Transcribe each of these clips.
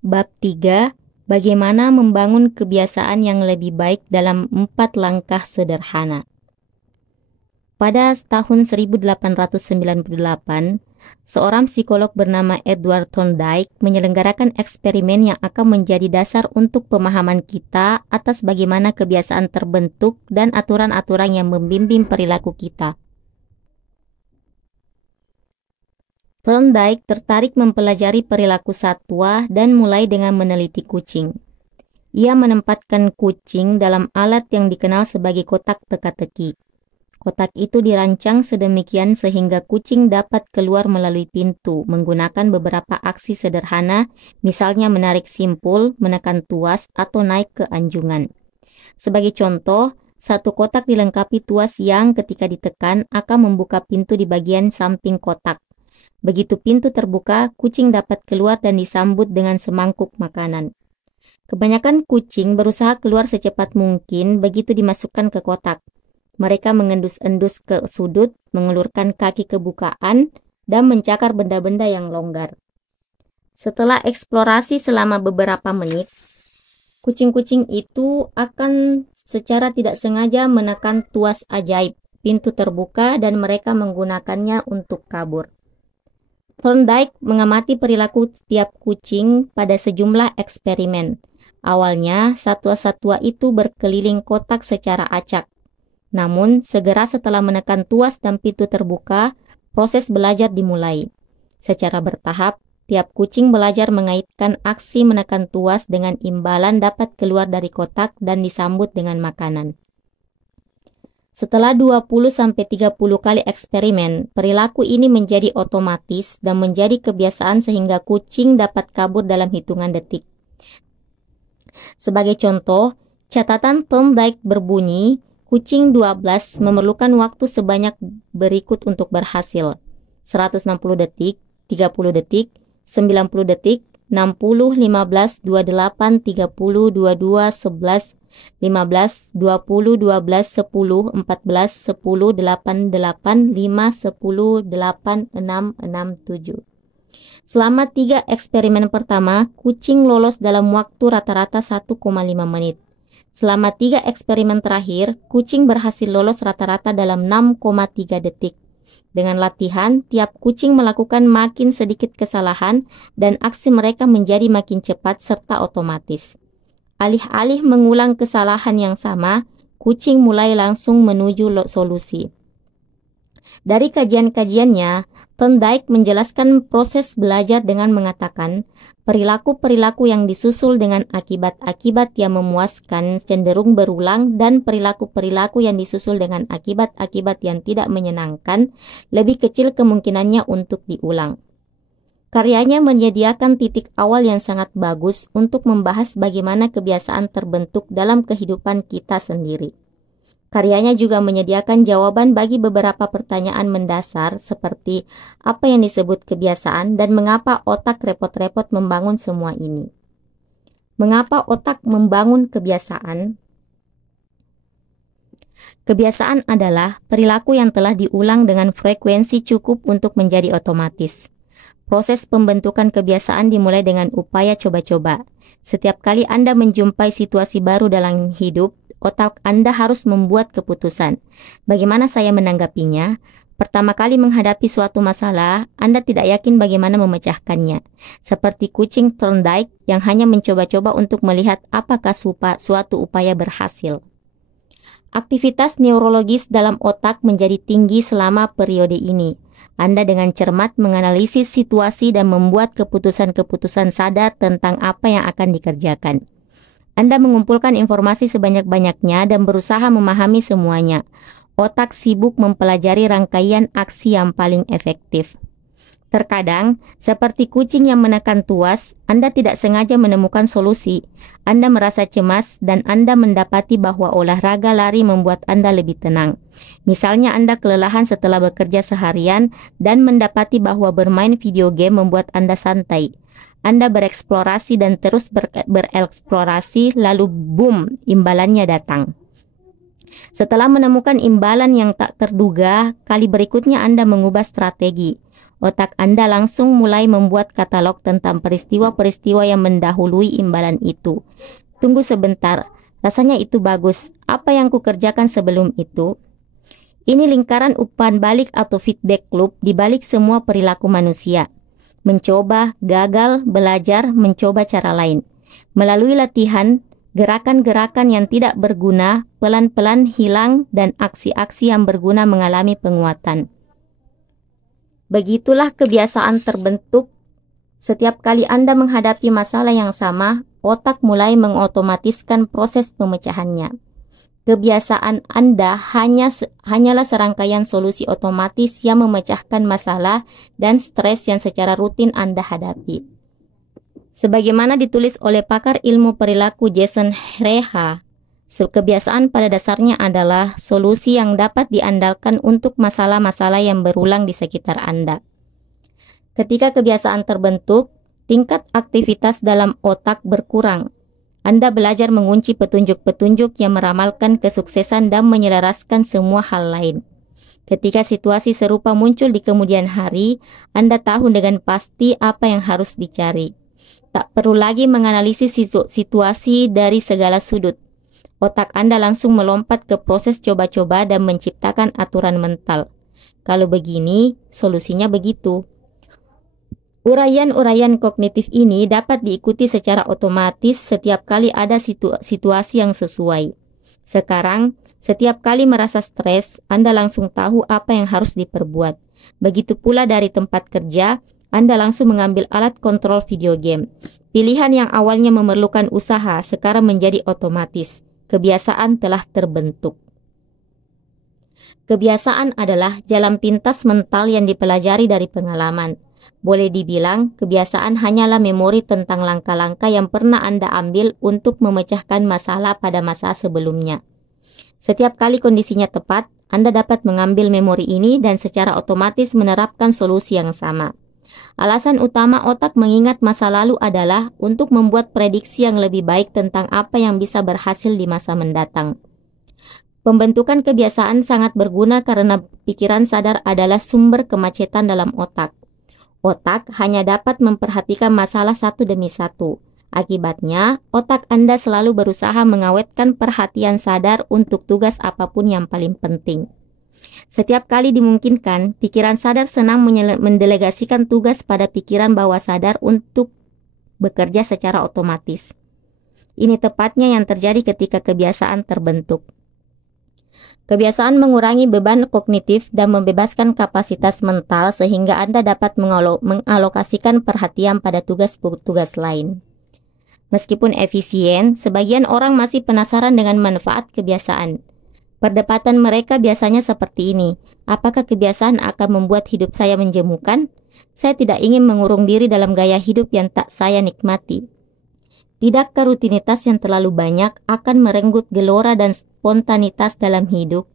Bab 3. Bagaimana membangun kebiasaan yang lebih baik dalam 4 langkah sederhana. Pada tahun 1898, seorang psikolog bernama Edward Thorndike menyelenggarakan eksperimen yang akan menjadi dasar untuk pemahaman kita atas bagaimana kebiasaan terbentuk dan aturan-aturan yang membimbing perilaku kita. Thorndike tertarik mempelajari perilaku satwa dan mulai dengan meneliti kucing. Ia menempatkan kucing dalam alat yang dikenal sebagai kotak teka-teki. Kotak itu dirancang sedemikian sehingga kucing dapat keluar melalui pintu menggunakan beberapa aksi sederhana, misalnya menarik simpul, menekan tuas, atau naik ke anjungan. Sebagai contoh, satu kotak dilengkapi tuas yang ketika ditekan akan membuka pintu di bagian samping kotak. Begitu pintu terbuka, kucing dapat keluar dan disambut dengan semangkuk makanan. Kebanyakan kucing berusaha keluar secepat mungkin begitu dimasukkan ke kotak. Mereka mengendus-endus ke sudut, mengelurkan kaki ke bukaan, dan mencakar benda-benda yang longgar. Setelah eksplorasi selama beberapa menit, kucing-kucing itu akan secara tidak sengaja menekan tuas ajaib. Pintu terbuka dan mereka menggunakannya untuk kabur. Thorndike mengamati perilaku setiap kucing pada sejumlah eksperimen. Awalnya, satwa-satwa itu berkeliling kotak secara acak. Namun, segera setelah menekan tuas dan pintu terbuka, proses belajar dimulai. Secara bertahap, tiap kucing belajar mengaitkan aksi menekan tuas dengan imbalan dapat keluar dari kotak dan disambut dengan makanan. Setelah 20-30 kali eksperimen, perilaku ini menjadi otomatis dan menjadi kebiasaan sehingga kucing dapat kabur dalam hitungan detik. Sebagai contoh, catatan Thorndike berbunyi, kucing 12 memerlukan waktu sebanyak berikut untuk berhasil. 160 detik, 30 detik, 90 detik, 60, 15, 28, 30, 22, 11, 15, 20, 12, 10, 14, 10, 8, 8, 5, 10, 8, 6, 6, 7. Selama 3 eksperimen pertama, kucing lolos dalam waktu rata-rata 1,5 menit. Selama 3 eksperimen terakhir, kucing berhasil lolos rata-rata dalam 6,3 detik. Dengan latihan, tiap kucing melakukan makin sedikit kesalahan dan aksi mereka menjadi makin cepat serta otomatis. Alih-alih mengulang kesalahan yang sama, kucing mulai langsung menuju solusi. Dari kajian-kajiannya, Thorndike menjelaskan proses belajar dengan mengatakan, perilaku-perilaku yang disusul dengan akibat-akibat yang memuaskan cenderung berulang dan perilaku-perilaku yang disusul dengan akibat-akibat yang tidak menyenangkan lebih kecil kemungkinannya untuk diulang. Karyanya menyediakan titik awal yang sangat bagus untuk membahas bagaimana kebiasaan terbentuk dalam kehidupan kita sendiri. Karyanya juga menyediakan jawaban bagi beberapa pertanyaan mendasar seperti apa yang disebut kebiasaan dan mengapa otak repot-repot membangun semua ini. Mengapa otak membangun kebiasaan? Kebiasaan adalah perilaku yang telah diulang dengan frekuensi cukup untuk menjadi otomatis. Proses pembentukan kebiasaan dimulai dengan upaya coba-coba. Setiap kali Anda menjumpai situasi baru dalam hidup, otak Anda harus membuat keputusan. Bagaimana saya menanggapinya? Pertama kali menghadapi suatu masalah, Anda tidak yakin bagaimana memecahkannya. Seperti kucing Thorndike yang hanya mencoba-coba untuk melihat apakah suatu upaya berhasil. Aktivitas neurologis dalam otak menjadi tinggi selama periode ini. Anda dengan cermat menganalisis situasi dan membuat keputusan-keputusan sadar tentang apa yang akan dikerjakan. Anda mengumpulkan informasi sebanyak-banyaknya dan berusaha memahami semuanya. Otak sibuk mempelajari rangkaian aksi yang paling efektif. Terkadang, seperti kucing yang menekan tuas, Anda tidak sengaja menemukan solusi. Anda merasa cemas dan Anda mendapati bahwa olahraga lari membuat Anda lebih tenang. Misalnya Anda kelelahan setelah bekerja seharian dan mendapati bahwa bermain video game membuat Anda santai. Anda bereksplorasi dan terus bereksplorasi, lalu boom, imbalannya datang. Setelah menemukan imbalan yang tak terduga, kali berikutnya Anda mengubah strategi. Otak Anda langsung mulai membuat katalog tentang peristiwa-peristiwa yang mendahului imbalan itu. Tunggu sebentar, rasanya itu bagus. Apa yang kukerjakan sebelum itu? Ini lingkaran umpan balik atau feedback loop di balik semua perilaku manusia. Mencoba, gagal, belajar, mencoba cara lain. Melalui latihan, gerakan-gerakan yang tidak berguna pelan-pelan hilang dan aksi-aksi yang berguna mengalami penguatan. Begitulah kebiasaan terbentuk. Setiap kali Anda menghadapi masalah yang sama, otak mulai mengotomatiskan proses pemecahannya. Kebiasaan Anda hanyalah serangkaian solusi otomatis yang memecahkan masalah dan stres yang secara rutin Anda hadapi. Sebagaimana ditulis oleh pakar ilmu perilaku Jason Reha, kebiasaan pada dasarnya adalah solusi yang dapat diandalkan untuk masalah-masalah yang berulang di sekitar Anda. Ketika kebiasaan terbentuk, tingkat aktivitas dalam otak berkurang. Anda belajar mengunci petunjuk-petunjuk yang meramalkan kesuksesan dan menyelaraskan semua hal lain. Ketika situasi serupa muncul di kemudian hari, Anda tahu dengan pasti apa yang harus dicari. Tak perlu lagi menganalisis situasi dari segala sudut. Otak Anda langsung melompat ke proses coba-coba dan menciptakan aturan mental. Kalau begini, solusinya begitu. Uraian-uraian kognitif ini dapat diikuti secara otomatis setiap kali ada situasi yang sesuai. Sekarang, setiap kali merasa stres, Anda langsung tahu apa yang harus diperbuat. Begitu pula dari tempat kerja, Anda langsung mengambil alat kontrol video game. Pilihan yang awalnya memerlukan usaha sekarang menjadi otomatis. Kebiasaan telah terbentuk. Kebiasaan adalah jalan pintas mental yang dipelajari dari pengalaman. Boleh dibilang, kebiasaan hanyalah memori tentang langkah-langkah yang pernah Anda ambil untuk memecahkan masalah pada masa sebelumnya. Setiap kali kondisinya tepat, Anda dapat mengambil memori ini dan secara otomatis menerapkan solusi yang sama. Alasan utama otak mengingat masa lalu adalah untuk membuat prediksi yang lebih baik tentang apa yang bisa berhasil di masa mendatang. Pembentukan kebiasaan sangat berguna karena pikiran sadar adalah sumber kemacetan dalam otak. Otak hanya dapat memperhatikan masalah satu demi satu. Akibatnya, otak Anda selalu berusaha mengawetkan perhatian sadar untuk tugas apapun yang paling penting. Setiap kali dimungkinkan, pikiran sadar senang mendelegasikan tugas pada pikiran bawah sadar untuk bekerja secara otomatis. Ini tepatnya yang terjadi ketika kebiasaan terbentuk. Kebiasaan mengurangi beban kognitif dan membebaskan kapasitas mental sehingga Anda dapat mengalokasikan perhatian pada tugas-tugas lain. Meskipun efisien, sebagian orang masih penasaran dengan manfaat kebiasaan. Perdebatan mereka biasanya seperti ini, apakah kebiasaan akan membuat hidup saya menjemukan? Saya tidak ingin mengurung diri dalam gaya hidup yang tak saya nikmati. Tidakkah rutinitas yang terlalu banyak akan merenggut gelora dan spontanitas dalam hidup?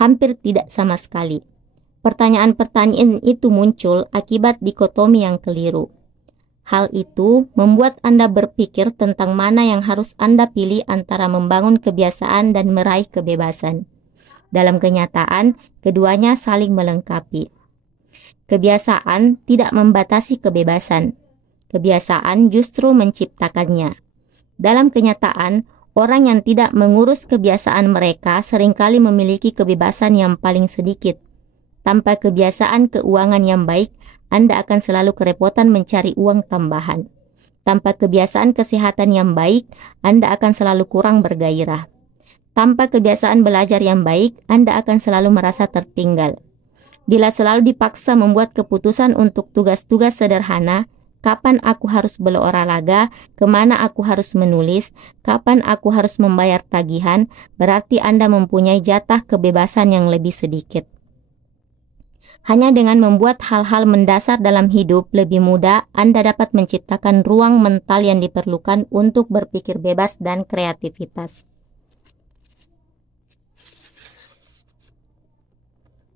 Hampir tidak sama sekali. Pertanyaan-pertanyaan itu muncul akibat dikotomi yang keliru. Hal itu membuat Anda berpikir tentang mana yang harus Anda pilih antara membangun kebiasaan dan meraih kebebasan. Dalam kenyataan, keduanya saling melengkapi. Kebiasaan tidak membatasi kebebasan. Kebiasaan justru menciptakannya. Dalam kenyataan, orang yang tidak mengurus kebiasaan mereka seringkali memiliki kebebasan yang paling sedikit. Tanpa kebiasaan keuangan yang baik, Anda akan selalu kerepotan mencari uang tambahan. Tanpa kebiasaan kesehatan yang baik, Anda akan selalu kurang bergairah. Tanpa kebiasaan belajar yang baik, Anda akan selalu merasa tertinggal. Bila selalu dipaksa membuat keputusan untuk tugas-tugas sederhana, kapan aku harus berolahraga, kemana aku harus menulis, kapan aku harus membayar tagihan, berarti Anda mempunyai jatah kebebasan yang lebih sedikit. Hanya dengan membuat hal-hal mendasar dalam hidup lebih mudah, Anda dapat menciptakan ruang mental yang diperlukan untuk berpikir bebas dan kreativitas.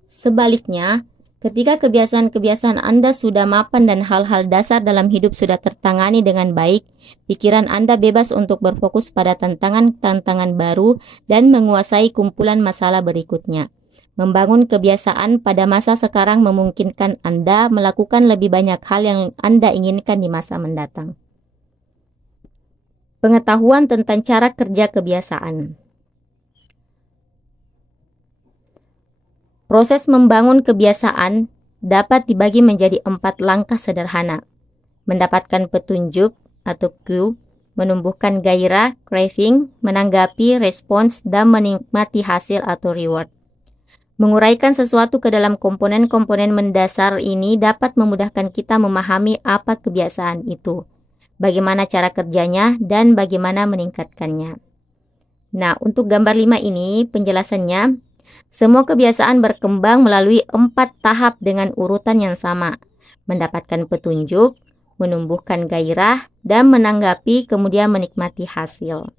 Sebaliknya, ketika kebiasaan-kebiasaan Anda sudah mapan dan hal-hal dasar dalam hidup sudah tertangani dengan baik, pikiran Anda bebas untuk berfokus pada tantangan-tantangan baru dan menguasai kumpulan masalah berikutnya. Membangun kebiasaan pada masa sekarang memungkinkan Anda melakukan lebih banyak hal yang Anda inginkan di masa mendatang. Pengetahuan tentang cara kerja kebiasaan. Proses membangun kebiasaan dapat dibagi menjadi 4 langkah sederhana. Mendapatkan petunjuk atau cue, menumbuhkan gairah, craving, menanggapi, respons, dan menikmati hasil atau reward. Menguraikan sesuatu ke dalam komponen-komponen mendasar ini dapat memudahkan kita memahami apa kebiasaan itu, bagaimana cara kerjanya, dan bagaimana meningkatkannya. Nah, untuk gambar 5 ini penjelasannya, semua kebiasaan berkembang melalui 4 tahap dengan urutan yang sama. Mendapatkan petunjuk, menumbuhkan gairah, dan menanggapi, kemudian menikmati hasil.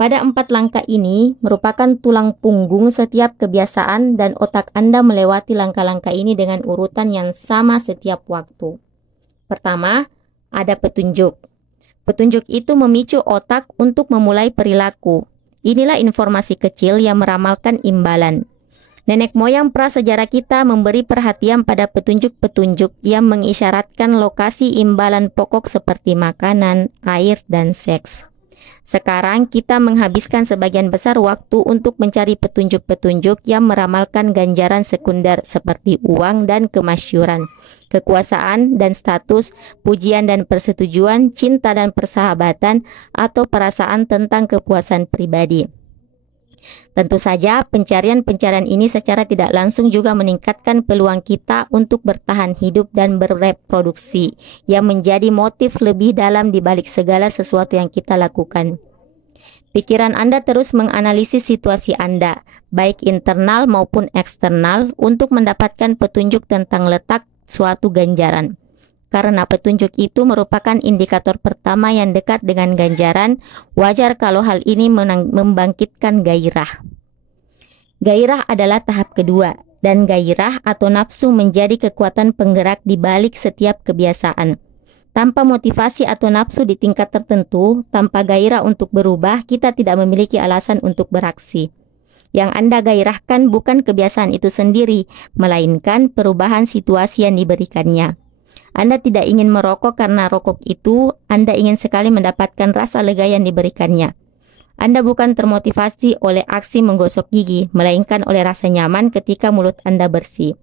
Pada 4 langkah ini merupakan tulang punggung setiap kebiasaan dan otak Anda melewati langkah-langkah ini dengan urutan yang sama setiap waktu. Pertama, ada petunjuk. Petunjuk itu memicu otak untuk memulai perilaku. Inilah informasi kecil yang meramalkan imbalan. Nenek moyang prasejarah kita memberi perhatian pada petunjuk-petunjuk yang mengisyaratkan lokasi imbalan pokok seperti makanan, air, dan seks. Sekarang kita menghabiskan sebagian besar waktu untuk mencari petunjuk-petunjuk yang meramalkan ganjaran sekunder seperti uang dan kemasyhuran, kekuasaan dan status, pujian dan persetujuan, cinta dan persahabatan, atau perasaan tentang kepuasan pribadi. Tentu saja, pencarian-pencarian ini secara tidak langsung juga meningkatkan peluang kita untuk bertahan hidup dan bereproduksi, yang menjadi motif lebih dalam di balik segala sesuatu yang kita lakukan. Pikiran Anda terus menganalisis situasi Anda, baik internal maupun eksternal, untuk mendapatkan petunjuk tentang letak suatu ganjaran. Karena petunjuk itu merupakan indikator pertama yang dekat dengan ganjaran, wajar kalau hal ini membangkitkan gairah. Gairah adalah tahap kedua, dan gairah atau nafsu menjadi kekuatan penggerak di balik setiap kebiasaan. Tanpa motivasi atau nafsu di tingkat tertentu, tanpa gairah untuk berubah, kita tidak memiliki alasan untuk beraksi. Yang Anda gairahkan bukan kebiasaan itu sendiri, melainkan perubahan situasi yang diberikannya. Anda tidak ingin merokok karena rokok itu Anda ingin sekali mendapatkan rasa lega yang diberikannya. Anda bukan termotivasi oleh aksi menggosok gigi, melainkan oleh rasa nyaman ketika mulut Anda bersih.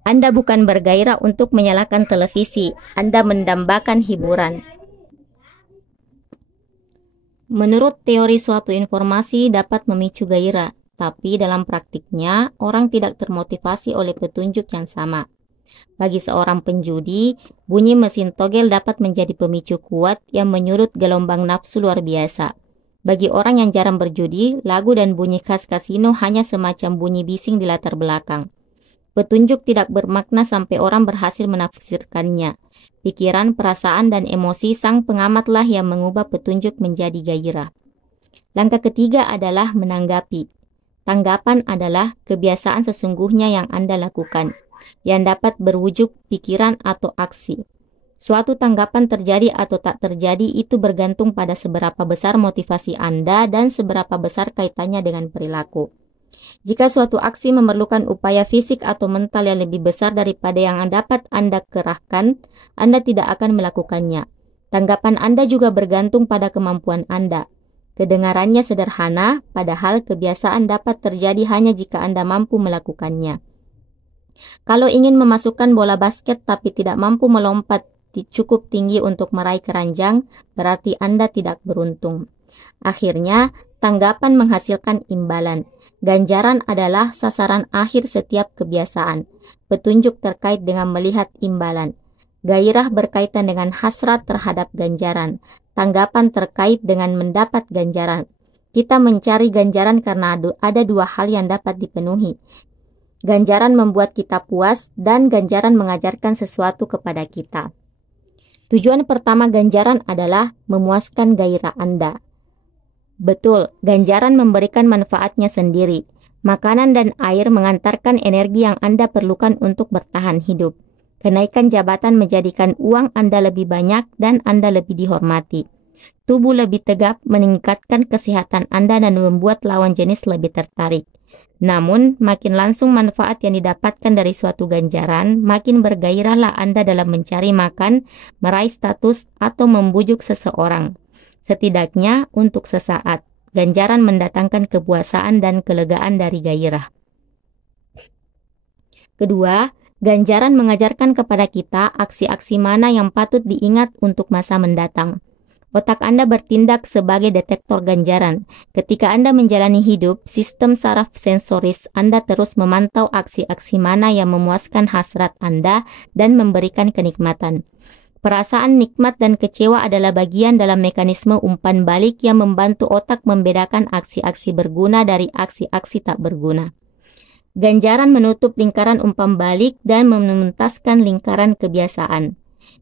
Anda bukan bergairah untuk menyalakan televisi, Anda mendambakan hiburan. Menurut teori, suatu informasi dapat memicu gairah, tapi dalam praktiknya orang tidak termotivasi oleh petunjuk yang sama. Bagi seorang penjudi, bunyi mesin togel dapat menjadi pemicu kuat yang menyurut gelombang nafsu luar biasa. Bagi orang yang jarang berjudi, lagu dan bunyi khas kasino hanya semacam bunyi bising di latar belakang. Petunjuk tidak bermakna sampai orang berhasil menafsirkannya. Pikiran, perasaan, dan emosi sang pengamatlah yang mengubah petunjuk menjadi gairah. Langkah ketiga adalah menanggapi. Tanggapan adalah kebiasaan sesungguhnya yang Anda lakukan, yang dapat berwujud pikiran atau aksi. Suatu tanggapan terjadi atau tak terjadi itu bergantung pada seberapa besar motivasi Anda dan seberapa besar kaitannya dengan perilaku. Jika suatu aksi memerlukan upaya fisik atau mental yang lebih besar daripada yang dapat Anda kerahkan, Anda tidak akan melakukannya. Tanggapan Anda juga bergantung pada kemampuan Anda. Kedengarannya sederhana, padahal kebiasaan dapat terjadi hanya jika Anda mampu melakukannya. Kalau ingin memasukkan bola basket tapi tidak mampu melompat cukup tinggi untuk meraih keranjang, berarti Anda tidak beruntung. Akhirnya, tanggapan menghasilkan imbalan. Ganjaran adalah sasaran akhir setiap kebiasaan. Petunjuk terkait dengan melihat imbalan. Gairah berkaitan dengan hasrat terhadap ganjaran. Tanggapan terkait dengan mendapat ganjaran. Kita mencari ganjaran karena ada dua hal yang dapat dipenuhi. Ganjaran membuat kita puas dan ganjaran mengajarkan sesuatu kepada kita. Tujuan pertama ganjaran adalah memuaskan gairah Anda. Betul, ganjaran memberikan manfaatnya sendiri. Makanan dan air mengantarkan energi yang Anda perlukan untuk bertahan hidup. Kenaikan jabatan menjadikan uang Anda lebih banyak dan Anda lebih dihormati. Tubuh lebih tegap meningkatkan kesehatan Anda dan membuat lawan jenis lebih tertarik. Namun, makin langsung manfaat yang didapatkan dari suatu ganjaran, makin bergairahlah Anda dalam mencari makan, meraih status, atau membujuk seseorang. Setidaknya untuk sesaat, ganjaran mendatangkan kepuasaan dan kelegaan dari gairah. Kedua, ganjaran mengajarkan kepada kita aksi-aksi mana yang patut diingat untuk masa mendatang. Otak Anda bertindak sebagai detektor ganjaran. Ketika Anda menjalani hidup, sistem saraf sensoris Anda terus memantau aksi-aksi mana yang memuaskan hasrat Anda dan memberikan kenikmatan. Perasaan nikmat dan kecewa adalah bagian dalam mekanisme umpan balik yang membantu otak membedakan aksi-aksi berguna dari aksi-aksi tak berguna. Ganjaran menutup lingkaran umpan balik dan menuntaskan lingkaran kebiasaan.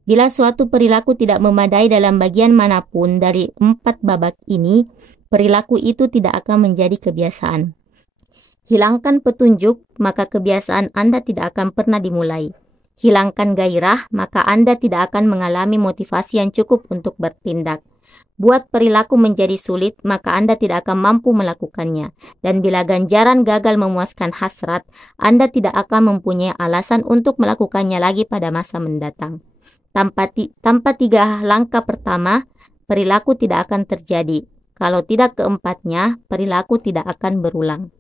Bila suatu perilaku tidak memadai dalam bagian manapun dari 4 babak ini, perilaku itu tidak akan menjadi kebiasaan. Hilangkan petunjuk, maka kebiasaan Anda tidak akan pernah dimulai. Hilangkan gairah, maka Anda tidak akan mengalami motivasi yang cukup untuk bertindak. Buat perilaku menjadi sulit, maka Anda tidak akan mampu melakukannya. Dan bila ganjaran gagal memuaskan hasrat, Anda tidak akan mempunyai alasan untuk melakukannya lagi pada masa mendatang. Tanpa 3 langkah pertama, perilaku tidak akan terjadi. Kalau tidak keempatnya, perilaku tidak akan berulang.